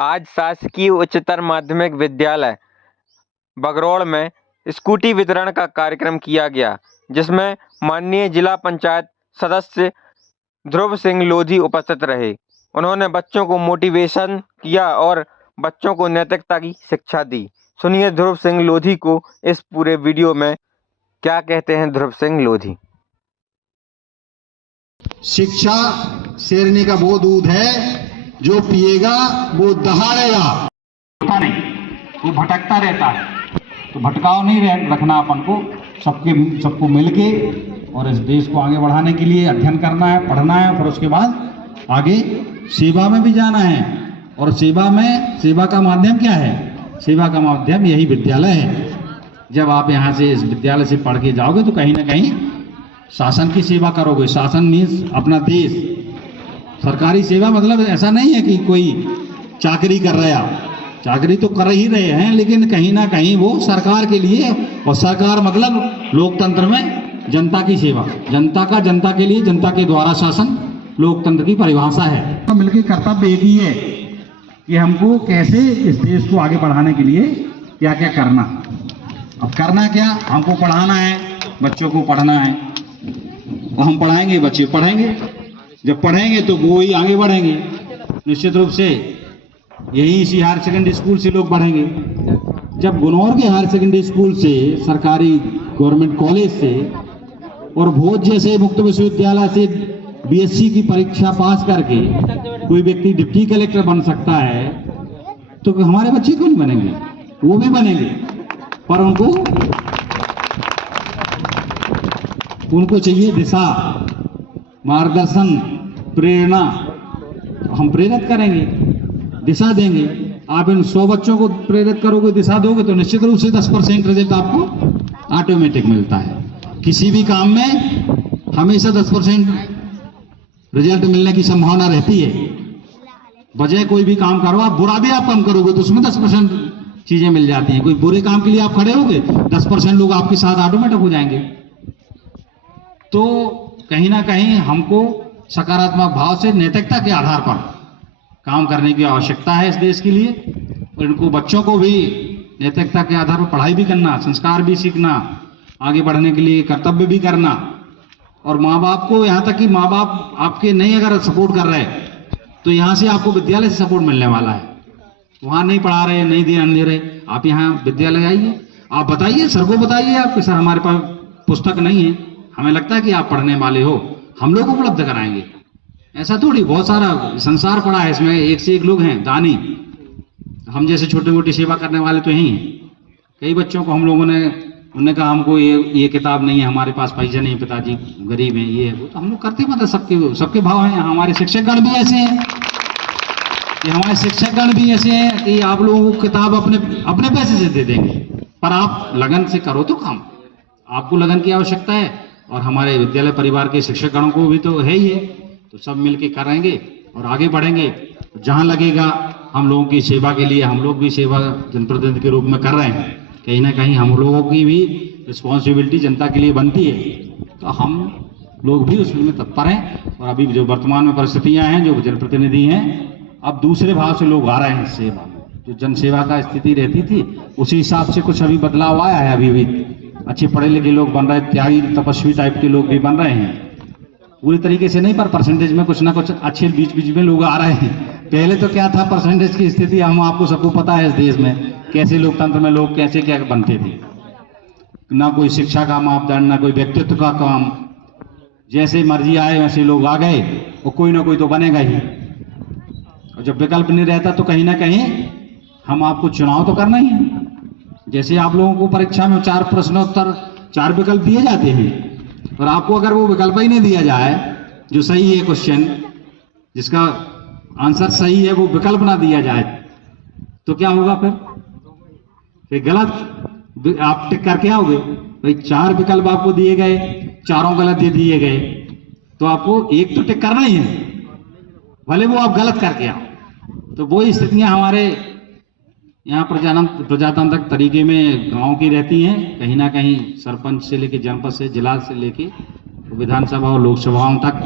आज शासकीय उच्चतर माध्यमिक विद्यालय बगरौड़ में स्कूटी वितरण का कार्यक्रम किया गया, जिसमें माननीय जिला पंचायत सदस्य ध्रुव सिंह लोधी उपस्थित रहे। उन्होंने बच्चों को मोटिवेशन किया और बच्चों को नैतिकता की शिक्षा दी। सुनिए ध्रुव सिंह लोधी को इस पूरे वीडियो में क्या कहते हैं ध्रुव सिंह लोधी। शिक्षा शेरनी का वो दूध है जो पिएगा वो दहाड़ेगा। पता नहीं, वो भटकता रहता है, तो भटकाव नहीं रखना अपन को, सबको मिलके और इस देश को आगे बढ़ाने के लिए अध्ययन करना है, पढ़ना है, फिर उसके बाद आगे सेवा में भी जाना है। और सेवा का माध्यम क्या है? सेवा का माध्यम यही विद्यालय है। जब आप यहाँ से इस विद्यालय से पढ़ के जाओगे तो कहीं ना कहीं शासन की सेवा करोगे। शासन मीन्स अपना देश। सरकारी सेवा मतलब ऐसा नहीं है कि कोई चाकरी कर रहे हैं, चाकरी तो कर ही रहे हैं, लेकिन कहीं ना कहीं वो सरकार के लिए, और सरकार मतलब लोकतंत्र में जनता की सेवा, जनता के लिए, जनता के द्वारा शासन, लोकतंत्र की परिभाषा है। तो मिलकर कर्तव्य एक ही है कि हमको कैसे इस देश को आगे बढ़ाने के लिए क्या क्या करना। अब करना क्या, हमको पढ़ाना है, बच्चों को पढ़ना है, हम पढ़ाएंगे, बच्चे पढ़ेंगे। जब पढ़ेंगे तो वो ही आगे बढ़ेंगे। निश्चित रूप से यही इसी हायर सेकेंडरी स्कूल से लोग बढ़ेंगे। जब गुनौर के हायर सेकेंडरी स्कूल से, सरकारी गवर्नमेंट कॉलेज से और भोज जैसे मुक्त विश्वविद्यालय से बीएससी की परीक्षा पास करके कोई व्यक्ति डिप्टी कलेक्टर बन सकता है, तो हमारे बच्चे क्यों नहीं बनेंगे? वो भी बनेंगे, पर उनको चाहिए दिशा, मार्गदर्शन, प्रेरणा। हम प्रेरित करेंगे, दिशा देंगे। आप इन 100 बच्चों को प्रेरित करोगे, दिशा दोगे, तो निश्चित रूप से 10% रिजल्ट आपको ऑटोमेटिक मिलता है। किसी भी काम में हमेशा 10% रिजल्ट मिलने की संभावना रहती है। बजाय कोई भी काम करो, आप बुरा भी आप कम करोगे तो उसमें 10% चीजें मिल जाती हैं। कोई बुरे काम के लिए आप खड़े होगे, 10% लोग आपके साथ ऑटोमेटिक हो जाएंगे। तो कहीं ना कहीं हमको सकारात्मक भाव से, नैतिकता के आधार पर काम करने की आवश्यकता है इस देश के लिए। और इनको बच्चों को भी नैतिकता के आधार पर पढ़ाई भी करना, संस्कार भी सीखना, आगे बढ़ने के लिए कर्तव्य भी करना। और माँ बाप को, यहाँ तक कि माँ बाप आपके नहीं अगर सपोर्ट कर रहे तो यहाँ से आपको विद्यालय से सपोर्ट मिलने वाला है। वहाँ नहीं पढ़ा रहे, नहीं ध्यान दे रहे, आप यहाँ विद्यालय आइए, आप बताइए, सर को बताइए आपके सर हमारे पास पुस्तक नहीं है, हमें लगता है कि आप पढ़ने वाले हो, हम लोग उपलब्ध कराएंगे। ऐसा थोड़ी, बहुत सारा संसार पड़ा है, इसमें एक से एक लोग हैं दानी। हम जैसे छोटी मोटी सेवा करने वाले तो यही हैं। कई बच्चों को हम लोगों ने, उन्होंने कहा हमको ये किताब नहीं है, हमारे पास पैसे नहीं, पिताजी गरीब हैं, ये है वो, तो हम लोग करते मतलब सबके भाव हैं। हमारे शिक्षकगण भी ऐसे हैं, हमारे शिक्षकगण भी ऐसे हैं कि आप लोगों को किताब अपने पैसे से दे देंगे, पर आप लगन से करो तो काम। आपको लगन की आवश्यकता है, और हमारे विद्यालय परिवार के शिक्षकगणों को भी तो है ही है। तो सब मिलके करेंगे और आगे बढ़ेंगे। जहां लगेगा हम लोगों की सेवा के लिए, हम लोग भी सेवा जनप्रतिनिधि के रूप में कर रहे हैं, कहीं ना कहीं हम लोगों की भी रिस्पॉन्सिबिलिटी जनता के लिए बनती है, तो हम लोग भी उसमें तत्पर हैं। और अभी जो वर्तमान में परिस्थितियां हैं, जो जनप्रतिनिधि हैं, अब दूसरे भाव से लोग आ रहे हैं सेवा में। जो जनसेवा का स्थिति रहती थी, उसी हिसाब से कुछ अभी बदलाव आया है। अभी भी अच्छे पढ़े लिखे लोग बन रहे हैं, त्यागी तपस्वी टाइप के लोग भी बन रहे हैं। पूरी तरीके से नहीं, पर परसेंटेज में कुछ ना कुछ अच्छे बीच में लोग आ रहे हैं। पहले तो क्या था, परसेंटेज की स्थिति हम आपको सबको पता है इस देश में कैसे लोकतंत्र में लोग कैसे क्या बनते थे। ना कोई शिक्षा का मापदंड, ना कोई व्यक्तित्व का काम, जैसे मर्जी आए वैसे लोग आ गए, और कोई ना कोई तो बनेगा ही। और जब विकल्प नहीं रहता तो कहीं ना कहीं हम आपको चुनाव तो करना ही है। जैसे आप लोगों को परीक्षा में 4 प्रश्नोत्तर, 4 विकल्प दिए जाते हैं, और आपको अगर वो विकल्प ही नहीं दिया जाए जो सही है, क्वेश्चन जिसका आंसर सही है, वो विकल्प ना दिया जाए, तो क्या होगा? फिर गलत आप टिक करके आओगे। भाई 4 विकल्प आपको दिए गए, चारों गलत दे दिए गए, तो आपको एक तो टिक करना ही है, भले वो आप गलत करके आओ। तो वो स्थितियां हमारे यहाँ प्रजातांत्रिक तरीके में गांव की रहती हैं। कहीं ना कहीं सरपंच से लेके, जनपद से, जिला से लेके विधानसभा और लोकसभाओं तक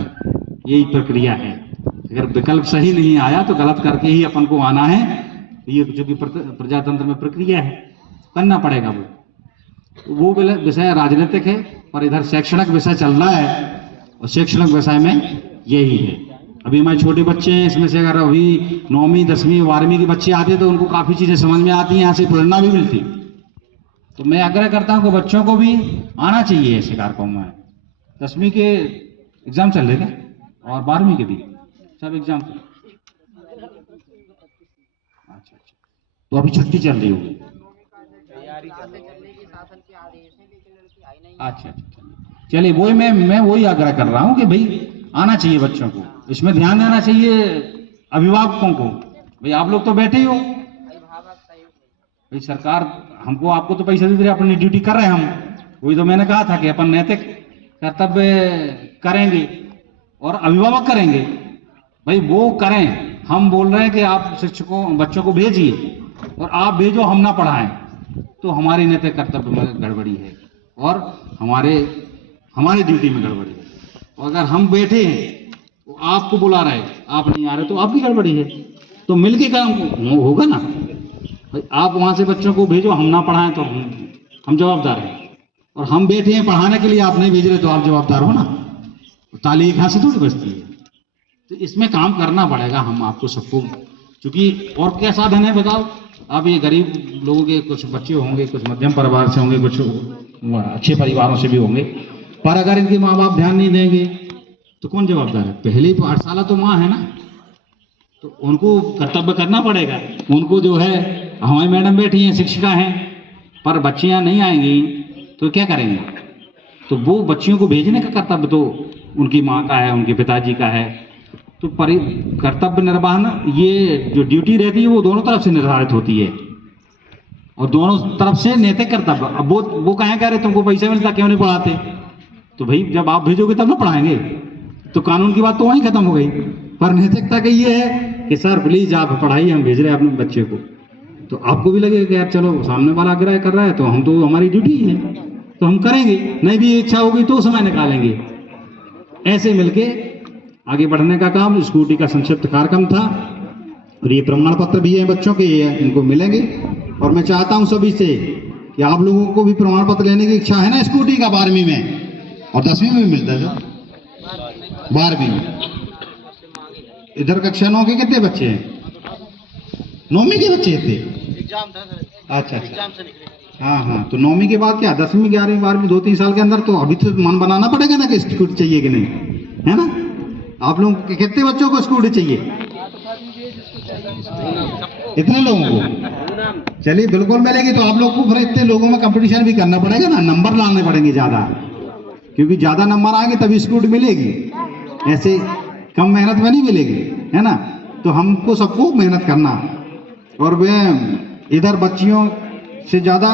यही प्रक्रिया है। अगर विकल्प सही नहीं आया तो गलत करके ही अपन को आना है। ये जो कि प्रजातंत्र में प्रक्रिया है, करना पड़ेगा वो विषय राजनीतिक है, पर इधर शैक्षणिक विषय चल रहा है और शैक्षणिक विषय में यही है। अभी हमारे छोटे बच्चे हैं, इसमें से अगर अभी 9वीं 10वीं 12वीं के बच्चे आते तो उनको काफ़ी चीज़ें समझ में आती हैं, यहाँ से प्रेरणा भी मिलती। तो मैं आग्रह करता हूँ कि बच्चों को भी आना चाहिए ऐसे कार्यक्रमों में। 10वीं के एग्जाम चल रहे थे और 12वीं के भी सब एग्जाम। अच्छा, तो अभी छुट्टी चल रही होगी। अच्छा, चलिए वही मैं वही आग्रह कर रहा हूँ कि भाई आना चाहिए बच्चों को, इसमें ध्यान देना चाहिए अभिभावकों को। भाई आप लोग तो बैठे ही हो, भाई सरकार हमको आपको तो पैसा दे रही है, अपनी ड्यूटी कर रहे हैं हम। वही तो मैंने कहा था कि अपन नैतिक कर्तव्य करेंगे और अभिभावक करेंगे। भाई वो करें, हम बोल रहे हैं कि आप शिक्षकों बच्चों को भेजिए और आप भेजो, हम ना पढ़ाएं, तो हमारी नैतिक कर्तव्य में गड़बड़ी है और हमारी ड्यूटी में गड़बड़ी है। और अगर हम बैठे हैं तो आपको बुला रहे, आप नहीं आ रहे, तो आपकी गड़बड़ी है। तो मिलके काम होगा ना। भाई आप वहां से बच्चों को भेजो, हम ना पढ़ाएं तो हम जवाबदार हैं, और हम बैठे हैं पढ़ाने के लिए, आप नहीं भेज रहे तो आप जवाबदार हो ना। ताली एक हाथ से थोड़ी बजती है। तो इसमें काम करना पड़ेगा हम आपको सबको, क्योंकि और क्या साधन है बताओ। अब ये गरीब लोगों के कुछ बच्चे होंगे, कुछ मध्यम परिवार से होंगे, कुछ अच्छे परिवारों से भी होंगे, पर अगर इनके माँ बाप ध्यान नहीं देंगे तो कौन जवाबदार है? पहली पाठशाला तो माँ है ना, तो उनको कर्तव्य करना पड़ेगा। उनको जो है, हमारी मैडम बैठी हैं, शिक्षिका हैं, पर बच्चियां नहीं आएंगी तो क्या करेंगे? तो वो बच्चियों को भेजने का कर्तव्य तो उनकी माँ का है, उनके पिताजी का है। तो कर्तव्य निर्वहन, ये जो ड्यूटी रहती है वो दोनों तरफ से निर्धारित होती है और दोनों तरफ से नैतिक कर्तव्य। अब वो कहें कह रहे तुमको पैसा मिलता क्यों नहीं पढ़ाते? तो भाई जब आप भेजोगे तब ना पढ़ाएंगे। तो कानून की बात तो वहीं खत्म हो गई। पर नैतिकता का ये है कि सर प्लीज आप पढ़ाइए, हम भेज रहे हैं अपने बच्चे को। तो आपको भी लगेगा कि यार चलो सामने वाला आग्रह कर रहा है तो हम तो, हमारी ड्यूटी ही है तो हम करेंगे। नहीं भी इच्छा होगी तो समय निकालेंगे। ऐसे मिलके आगे बढ़ने का काम। स्कूटी का संक्षिप्त कार्यक्रम था और ये प्रमाण पत्र भी है बच्चों के, इनको मिलेंगे। और मैं चाहता हूं सभी से कि आप लोगों को भी प्रमाण पत्र लेने की इच्छा है ना स्कूटी का 12वीं में और 10वीं में भी मिलता है सर। 12वीं में इधर कक्षा 9 के कितने बच्चे हैं? 9वीं के बच्चे थे। अच्छा, हाँ, तो 9वीं के बाद क्या 10वीं 11वीं 12वीं 2-3 साल के अंदर तो अभी तो मन बनाना पड़ेगा ना कि स्कूटी चाहिए कि नहीं, है ना? आप लोग कितने बच्चों को स्कूटी चाहिए? इतने लोगों को? चलिए बिल्कुल मिलेगी। तो आप लोग को फिर इतने लोगों में कंपटीशन भी करना पड़ेगा ना, नंबर लाने पड़ेंगे ज्यादा, क्योंकि ज्यादा नंबर आएंगे तभी स्कूटी मिलेगी। ऐसे कम मेहनत में नहीं मिलेगी, है ना? तो हमको सबको मेहनत करना। और मैं इधर बच्चियों से ज्यादा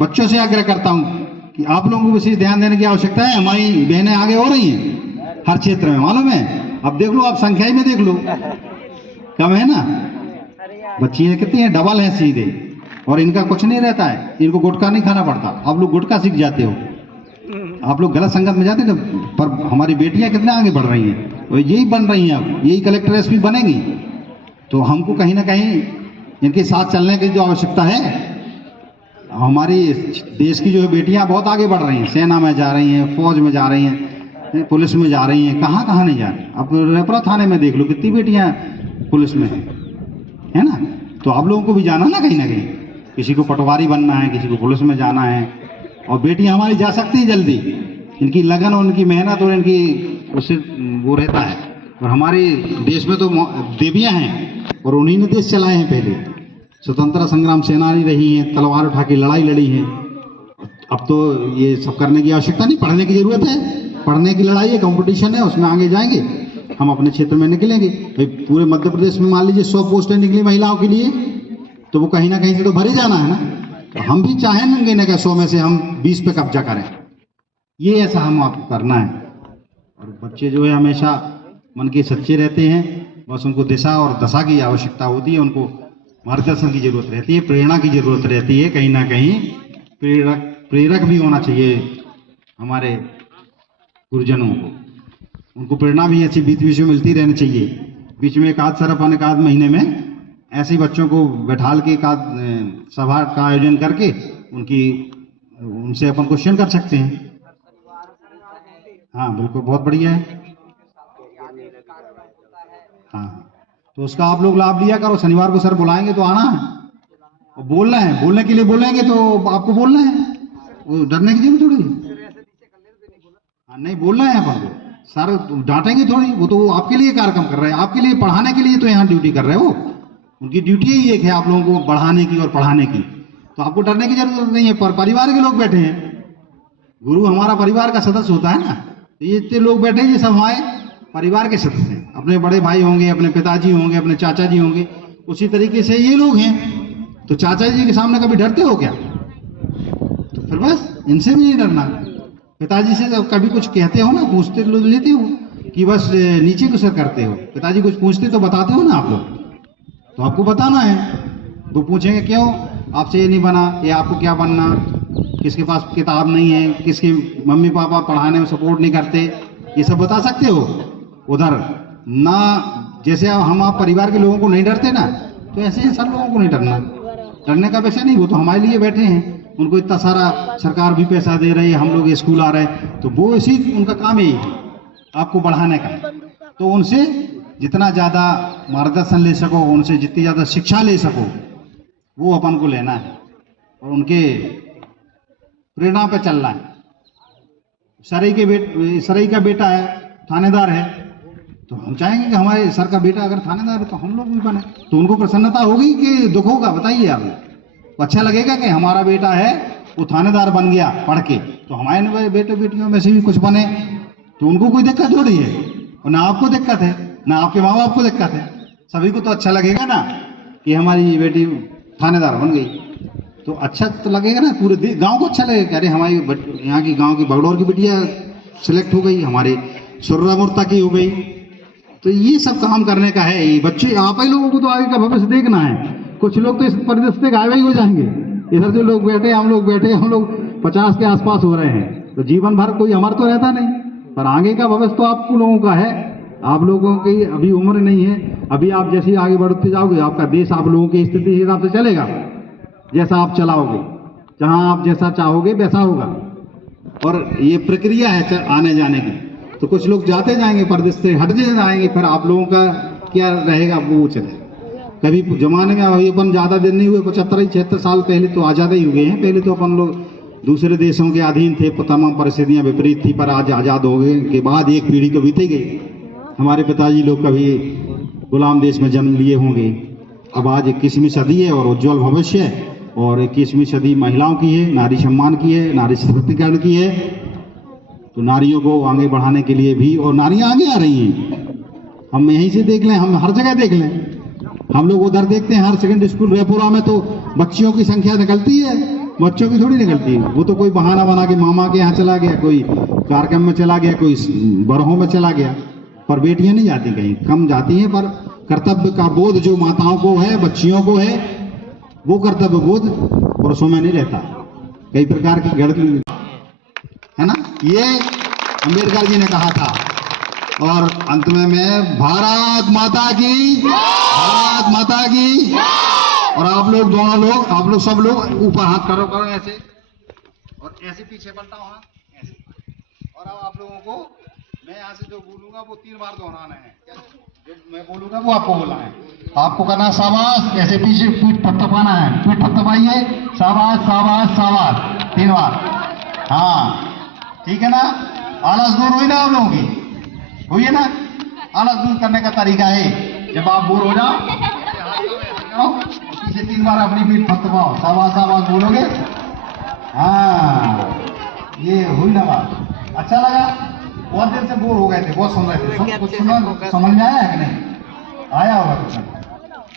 बच्चों से आग्रह करता हूँ कि आप लोगों को विशेष ध्यान देने की आवश्यकता है। हमारी बहनें आगे हो रही हैं हर क्षेत्र में, मालूम है। अब देख लो, आप संख्या ही में देख लो, कम है ना? बच्चियां कितनी हैं? डबल हैं सीधे। और इनका कुछ नहीं रहता है, इनको गुटखा नहीं खाना पड़ता। आप लोग गुटखा सीख जाते हो, आप लोग गलत संगत में जाते हो। पर हमारी बेटियां कितने आगे बढ़ रही हैं और यही बन रही हैं, अब यही कलेक्टर एसपी बनेंगी। तो हमको कहीं ना कहीं इनके साथ चलने की जो आवश्यकता है। हमारी देश की जो बेटियां बहुत आगे बढ़ रही हैं, सेना में जा रही हैं, फौज में जा रही हैं, पुलिस में जा रही हैं, कहाँ कहाँ नहीं जा रही। अब रेपरा थाने में देख लो कितनी बेटियां पुलिस में है ना? तो आप लोगों को भी जाना ना कहीं, किसी को पटवारी बनना है, किसी को पुलिस में जाना है। और बेटियां हमारी जा सकती हैं जल्दी, इनकी लगन और इनकी मेहनत और इनकी उससे वो रहता है। और हमारे देश में तो देवियां हैं और उन्हीं ने देश चलाए हैं। पहले स्वतंत्रता संग्राम सेनानी रही हैं, तलवार उठा के लड़ाई लड़ी है। अब तो ये सब करने की आवश्यकता नहीं, पढ़ने की जरूरत है। पढ़ने की लड़ाई है, कंपटीशन है, उसमें आगे जाएंगे, हम अपने क्षेत्र में निकलेंगे। भाई पूरे मध्य प्रदेश में मान लीजिए 100 पोस्टें निकली महिलाओं के लिए, तो वो कहीं ना कहीं से तो भरे जाना है ना। तो हम भी चाहेंगे ना कि 100 में से हम 20 पे कब्जा करें। ये ऐसा हम आपको करना है। और बच्चे जो है हमेशा मन के सच्चे रहते हैं, बस उनको दिशा और दशा की आवश्यकता होती है, उनको मार्गदर्शन की जरूरत रहती है, प्रेरणा की जरूरत रहती है। कहीं ना कहीं प्रेरक भी होना चाहिए हमारे गुरुजनों को। उनको प्रेरणा भी ऐसी बीच बीच में मिलती रहनी चाहिए। बीच में एक आध सरफ आने का आध महीने में ऐसे बच्चों को बैठाल के सभा का आयोजन करके उनसे अपन क्वेश्चन कर सकते हैं। हाँ बिल्कुल, बहुत बढ़िया है। हाँ, तो उसका आप लोग लाभ लिया करो। शनिवार को सर बुलाएंगे तो आना है और बोलना है, बोलने के लिए बोलेंगे तो आपको बोलना है, वो डरने की जरूरत थोड़ी। हाँ, नहीं बोलना है अपन को, सर डांटेंगे थोड़ी, वो तो आपके लिए कार्यक्रम कर रहे हैं, आपके लिए पढ़ाने के लिए तो यहाँ ड्यूटी कर रहे हो। उनकी ड्यूटी ही एक है आप लोगों को बढ़ाने की और पढ़ाने की, तो आपको डरने की जरूरत नहीं है। पर परिवार के लोग बैठे हैं, गुरु हमारा परिवार का सदस्य होता है ना, तो ये इतने लोग बैठे हैं, ये सब हमारे परिवार के सदस्य हैं। अपने बड़े भाई होंगे, अपने पिताजी होंगे, अपने चाचा जी होंगे, उसी तरीके से ये लोग हैं। तो चाचा जी के सामने कभी डरते हो क्या? तो फिर बस इनसे भी नहीं डरना। पिताजी से जब कभी कुछ कहते हो ना, पूछते लेते हो कि बस नीचे को सर करते हो, पिताजी कुछ पूछते तो बताते हो ना आप लोग, तो आपको बताना है। वो पूछेंगे क्यों आपसे ये नहीं बना, ये आपको क्या बनना, किसके पास किताब नहीं है, किसके मम्मी पापा पढ़ाने में सपोर्ट नहीं करते, ये सब बता सकते हो। उधर ना जैसे हम आप परिवार के लोगों को नहीं डरते ना, तो ऐसे ही सब लोगों को नहीं डरना। डरने का विषय नहीं, वो तो हमारे लिए बैठे हैं, उनको इतना सारा सरकार भी पैसा दे रही है, हम लोग स्कूल आ रहे हैं, तो वो इसी उनका काम ही है आपको बढ़ाने का। तो उनसे जितना ज़्यादा मार्गदर्शन ले सको, उनसे जितनी ज़्यादा शिक्षा ले सको, वो अपन को लेना है और उनके प्रेरणा पे चलना है। सरई का बेटा है, थानेदार है, तो हम चाहेंगे कि हमारे सर का बेटा अगर थानेदार है तो हम लोग भी बने, तो उनको प्रसन्नता होगी कि दुख होगा? बताइए आप। तो अच्छा लगेगा कि हमारा बेटा है वो थानेदार बन गया पढ़ के, तो हमारे बेटे बेटियों में से भी कुछ बने, तो उनको कोई दिक्कत थोड़ी है, और ना आपको दिक्कत है, ना आपके माँ बाप को दिक्कत है। सभी को तो अच्छा लगेगा ना कि हमारी बेटी थानेदार बन गई, तो अच्छा तो लगेगा ना, पूरे गांव को अच्छा लगेगा। अरे हमारी यहाँ की गांव की बगड़ौर की बिटिया सिलेक्ट हो गई, हमारे सुर्रामुर्ता की हो गई। तो ये सब काम करने का है। ये बच्चे आप ही लोगों को तो आगे का भविष्य देखना है। कुछ लोग तो इस परिदृश्य से गायब ही हो जाएंगे। इधर जो लोग बैठे, हम लोग 50 के आसपास हो रहे हैं, तो जीवन भर कोई अमर तो रहता नहीं, पर आगे का भविष्य तो आप लोगों का है। आप लोगों की अभी उम्र नहीं है, अभी आप जैसे आगे बढ़ते जाओगे, आपका देश आप लोगों की स्थिति के हिसाब से चलेगा। जैसा आप चलाओगे, जहां आप जैसा चाहोगे वैसा होगा, और ये प्रक्रिया है आने जाने की। तो कुछ लोग जाते जाएंगे, परदेश से हटते जाएंगे, फिर आप लोगों का क्या रहेगा वो चले। कभी जमाने में अभी अपन ज़्यादा दिन नहीं हुए, 75-76 साल पहले तो आज़ाद ही हो गए हैं। पहले तो अपन लोग दूसरे देशों के अधीन थे, तमाम परिस्थितियाँ विपरीत थी, पर आज आज़ाद हो गए के बाद एक पीढ़ी तो बीते गई। हमारे पिताजी लोग कभी गुलाम देश में जन्म लिए होंगे। अब आज 21वीं सदी है और उज्ज्वल भविष्य है, और 21वीं सदी महिलाओं की है, नारी सम्मान की है, नारी सशक्तिकरण की है। तो नारियों को आगे बढ़ाने के लिए भी, और नारियां आगे आ रही हैं। हम यहीं से देख लें, हम हर जगह देख लें, हम लोग उधर देखते हैं, हर सेकेंडरी स्कूल रेपुरा में तो बच्चियों की संख्या निकलती है, बच्चों की थोड़ी निकलती है। वो तो कोई बहाना बना के मामा के यहाँ चला गया, कोई कार्यक्रम में चला गया, कोई बरहों में चला गया, पर बेटियां नहीं जाती, कहीं कम जाती हैं। पर कर्तव्य का बोध जो माताओं को है, बच्चियों को है, वो कर्तव्य बोध पुरुषों में नहीं रहता। कई प्रकार की गड़बड़ी है ना, ये अंबेडकर जी ने कहा था। और अंत में मैं भारत माता की, भारत माता की। और आप लोग दोनों लोग, आप लोग सब लोग ऊपर हाथ करो ऐसे, और ऐसे पीछे पलटा हाथ ऐसे। और अब आप लोगों को मैं यहाँ से जो बोलूंगा वो 3 बार दोहराना है। जो मैं बोलूंगा वो आपको बोलना है। आपको करना शाबाश, ऐसे पीछे पीठ थपथपाना है, पीठ थपथपाइए, शाबाश शाबाश शाबाश 3 बार। हाँ ठीक है ना। आलस दूर हुई ना आप लोगों की, हुई है ना। आलस दूर करने का तरीका है, जब आप बोर हो जाओ पीछे 3 बार अपनी पीठ थपथपाओ, शाबाश शाबाश बोलोगे। हाँ ये हुई ना बात। अच्छा लगा, बहुत देर से बोर हो गए थे, बहुत सुन रहे थे, कुछ समझ में आया है कि नहीं आया होगा कुछ,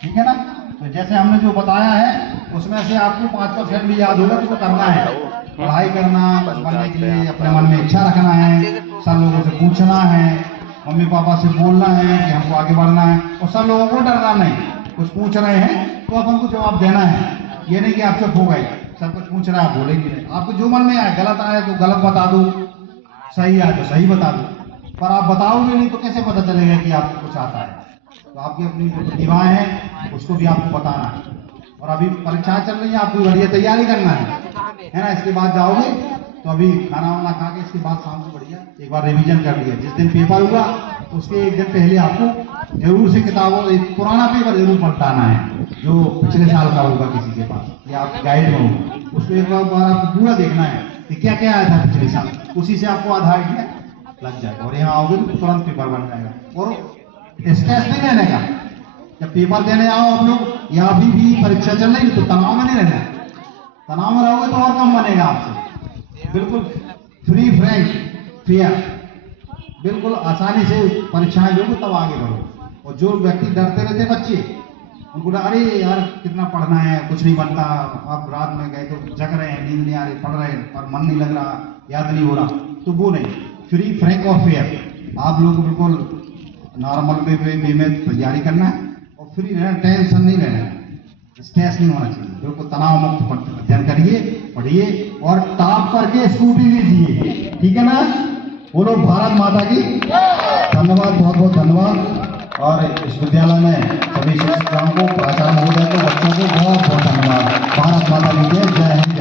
ठीक है ना। तो जैसे हमने जो बताया है उसमें से आपको 5% भी याद होगा तो करना है। पढ़ाई करना बनने के लिए अपने मन में इच्छा रखना है, सब लोगों से पूछना है, मम्मी पापा से बोलना है कि हमको आगे बढ़ना है, और सब लोगों को डरना नहीं। कुछ पूछ रहे हैं तो अपन को जवाब देना है, ये नहीं कि आप चुप हो गए, सब कुछ पूछ रहा है बोलेंगे नहीं। आपको जो मन में आए, गलत आए तो गलत बता दो, सही आए तो सही बता दो, पर आप बताओगे नहीं तो कैसे पता चलेगा कि आपको कुछ आता है। तो आपकी अपनी जो प्रतिभाएं हैं उसको भी आपको बताना है। और अभी परीक्षा चल रही है, आपको बढ़िया तैयारी करना है ना। इसके बाद जाओगे तो अभी खाना वाना खा के इसके बाद शाम को बढ़िया एक बार रिवीजन कर लिया। जिस दिन पेपर हुआ उसके एक दिन पहले आपको जरूर से किताबों एक पुराना पेपर जरूर पलटाना है जो पिछले साल का होगा किसी के पास या आप गाइड में होगा, उसको एक बार आपको पूरा देखना है कि क्या क्या आया था पिछले साल, उसी से आपको आधा आइडिया लग जाएगा और यहाँ आओगे तो तुरंत पेपर बन जाएगा। और स्ट्रेस नहीं रहने का, जब पेपर देने आओ आप लोग या अभी भी परीक्षा चल रही तो तनाव में नहीं रहना है। तनाव में रहोगे तो और कम बनेगा आपसे। बिल्कुल फ्री फ्रैंक फेयर, बिल्कुल आसानी से परीक्षाएं दोगे तब आगे बढ़ो। और जो व्यक्ति डरते रहते बच्चे, उनको अरे यार कितना पढ़ना है, कुछ नहीं बनता, आप रात में गए तो जग रहे हैं, नींद नहीं आ रही, पढ़ रहे हैं पर मन नहीं लग रहा, याद नहीं हो रहा, तो वो नहीं। फ्री फ्रैंक और फेयर आप लोग बिल्कुल नॉर्मल वे में तैयारी करना है और फ्री रहना, टेंशन नहीं रहना है, स्ट्रेस नहीं होना चाहिए, बिल्कुल तनाव मुक्त अध्ययन करिए, पढ़िए और टॉप करके स्कूटी लीजिए, ठीक है ना। बोलो भारत माता की धन्यवाद, बहुत बहुत धन्यवाद। और इस विद्यालय में सभी शिक्षकों को, प्राचार्य महोदय को, बच्चों को बहुत बहुत धन्यवाद। भारत माता की जय, जय हिंद।